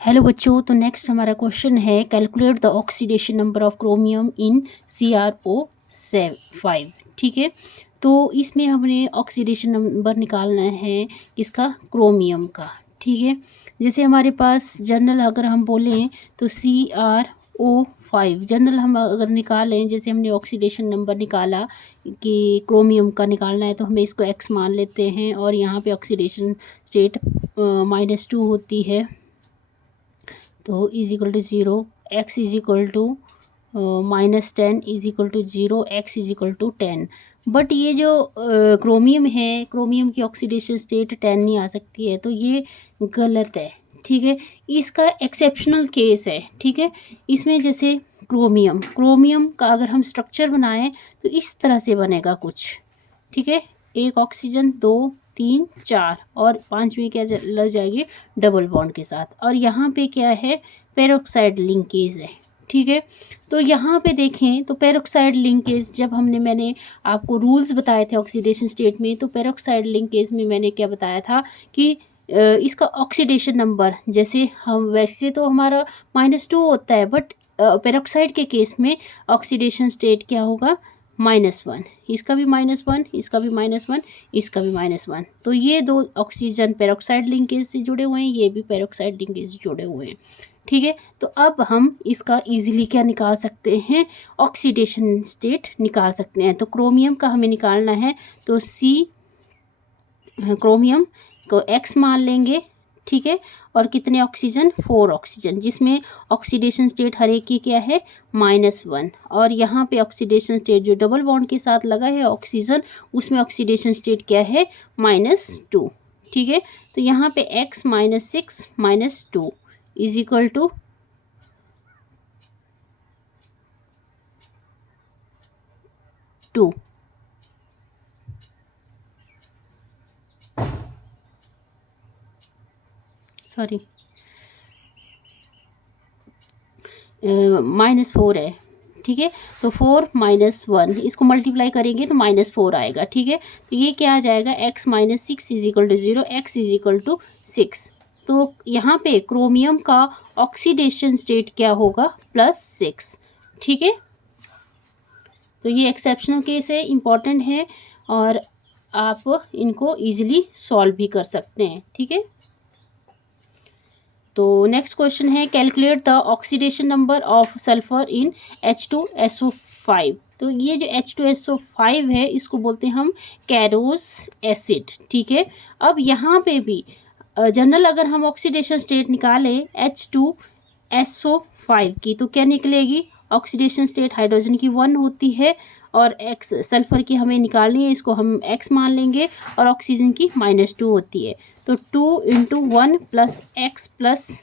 Hello बच्चों, तो next हमारा क्वेश्चन है calculate the oxidation number of chromium in CrO5। ठीक है, तो इसमें हमने ऑक्सीडेशन नंबर निकालना है किसका, क्रोमियम का। ठीक है, जैसे हमारे पास जनरल अगर हम बोलें तो CrO5 जनरल हम अगर निकालें, जैसे हमने ऑक्सीडेशन नंबर निकाला कि क्रोमियम का निकालना है तो हमें इसको X मान लेते हैं और यहाँ पे ऑक्सीडेशन स्टेट -2 होती है, तो is equal to 0, x is equal to -10 is equal to 0, x is equal to 10। But ये जो क्रोमियम है, क्रोमियम की ऑक्सीडेशन स्टेट 10 नहीं आ सकती है, तो ये गलत है। ठीक है, इसका एक्सेप्शनल केस है। ठीक है, इसमें जैसे क्रोमियम का अगर हम स्ट्रक्चर बनाएं तो इस तरह से बनेगा कुछ। ठीक है, एक ऑक्सीजन, 2, 3, 4 और 5वीं क्या लग जाएगी डबल बॉन्ड के साथ, और यहाँ पे क्या है, पेरोक्साइड लिंकेज है। ठीक है, तो यहाँ पे देखें तो पेरोक्साइड लिंकेज जब मैंने आपको रूल्स बताए थे ऑक्सीडेशन स्टेट में, तो पेरोक्साइड लिंकेज में मैंने क्या बताया था कि इसका ऑक्सीडेशन नंबर, जैसे हम वैसे तो हमारा -2 होता है, बट पेरोक्साइड के केस में ऑक्सीडेशन स्टेट क्या होगा, -1। इसका भी -1, इसका भी -1, इसका भी -1। तो ये दो ऑक्सीजन पेरोक्साइड लिंकेज से जुड़े हुए हैं, ये भी पेरोक्साइड लिंकेज से जुड़े हुए हैं। ठीक है, तो अब हम इसका इजीली क्या निकाल सकते हैं, ऑक्सीडेशन स्टेट निकाल सकते हैं। तो क्रोमियम का हमें निकालना है, तो क्रोमियम को X मान लेंगे। ठीक है, और कितने ऑक्सीजन, 4 ऑक्सीजन, जिसमें ऑक्सीडेशन स्टेट हर एक की क्या है, -1। और यहाँ पे ऑक्सीडेशन स्टेट जो डबल बॉन्ड के साथ लगा है ऑक्सीजन, उसमें ऑक्सीडेशन स्टेट क्या है, -2। ठीक है, तो यहाँ पे X -6 -2 is equal to 2। Sorry, -4 है। ठीक है, तो 4 -1 इसको मल्टीप्लाई करेंगे तो -4 आएगा। ठीक है, तो ये क्या आ जाएगा, X -6 is equal to 0, X is equal to 6। तो यहाँ पे क्रोमियम का ऑक्सीडेशन स्टेट क्या होगा, +6। ठीक है, तो ये एक्सेप्शनल केस है, इम्पॉर्टेंट है, और आप इनको ईजिली सॉल्व भी कर सकते हैं। ठीक है, तो नेक्स्ट क्वेश्चन है calculate the oxidation number of sulphur in H2SO5। तो ये जो H2SO5 है, इसको बोलते हैं हम कैरोस एसिड। ठीक है, अब यहाँ पे भी जनरल अगर हम ऑक्सीडेशन स्टेट निकालें H2SO5 की, तो क्या निकलेगी, ऑक्सीडेशन स्टेट हाइड्रोजन की 1 होती है, और X सल्फर की हमें निकालनी है, इसको हम X मान लेंगे, और ऑक्सीजन की -2 होती है। तो 2 × 1 + X +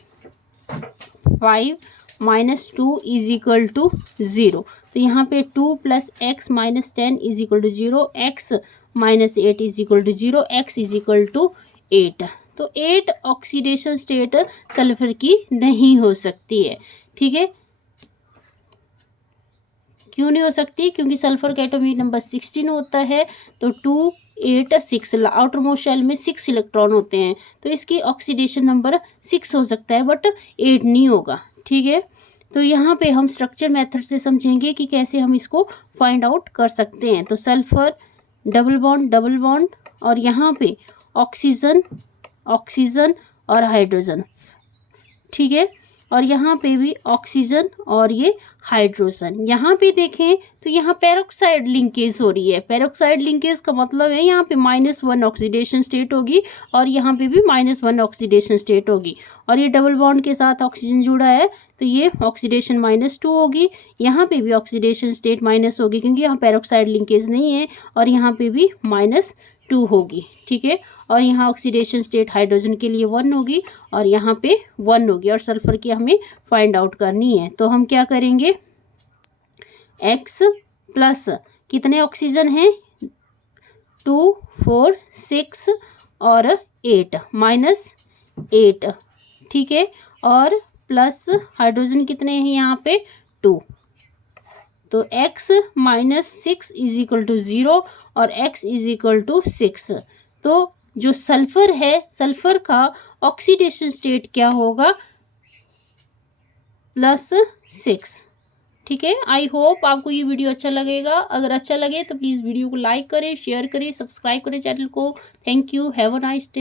5 -2 इज इक्वल टू 0। तो यहाँ पे 2 + X - 10 is equal to 0, X - 8 is equal to 0, X is equal to 8। तो 8 ऑक्सीडेशन स्टेट सल्फर की नहीं हो सकती है। ठीक है, क्यों नहीं हो सकती, क्योंकि सल्फर का एटॉमिक नंबर 16 होता है, तो 2, 8, 6 आउटर मोस्ट शेल में 6 इलेक्ट्रॉन होते हैं, तो इसकी ऑक्सीडेशन नंबर 6 हो सकता है, बट 8 नहीं होगा। ठीक है, तो यहाँ पे हम स्ट्रक्चर मेथड से समझेंगे कि कैसे हम इसको फाइंड आउट कर सकते हैं। तो सल्फर डबल बॉन्ड, और यहाँ पे ऑक्सीजन और हाइड्रोजन। ठीक है, और यहाँ पे भी ऑक्सीजन और ये हाइड्रोजन। यहाँ पे देखें तो यहाँ पेरोक्साइड लिंकेज हो रही है। पेरोक्साइड लिंकेज का मतलब है यहाँ पे -1 ऑक्सीडेशन स्टेट होगी, और यहाँ पे भी -1 ऑक्सीडेशन स्टेट होगी, और ये डबल बॉन्ड के साथ ऑक्सीजन जुड़ा है, तो ये ऑक्सीडेशन -2 होगी। यहाँ पे भी ऑक्सीडेशन स्टेट माइनस होगी, क्योंकि यहाँ पेरोक्साइड लिंकेज नहीं है, और यहाँ पे भी -2 होगी। ठीक है, और यहाँ ऑक्सीडेशन स्टेट हाइड्रोजन के लिए 1 होगी, और यहाँ पे 1 होगी, और सल्फर की हमें फाइंड आउट करनी है। तो हम क्या करेंगे, X प्लस कितने ऑक्सीजन हैं, 2, 4, 6 और 8 -8। ठीक है, और प्लस हाइड्रोजन कितने हैं यहाँ पे, 2। तो X - 6 इज इक्वल टू 0 और X इज इक्वल टू 6। तो जो सल्फर है, सल्फर का ऑक्सीडेशन स्टेट क्या होगा, प्लस 6। ठीक है, आई होप आपको ये वीडियो अच्छा लगेगा। अगर अच्छा लगे तो प्लीज़ वीडियो को लाइक करें, शेयर करें, सब्सक्राइब करें चैनल को। Thank you, have a nice day.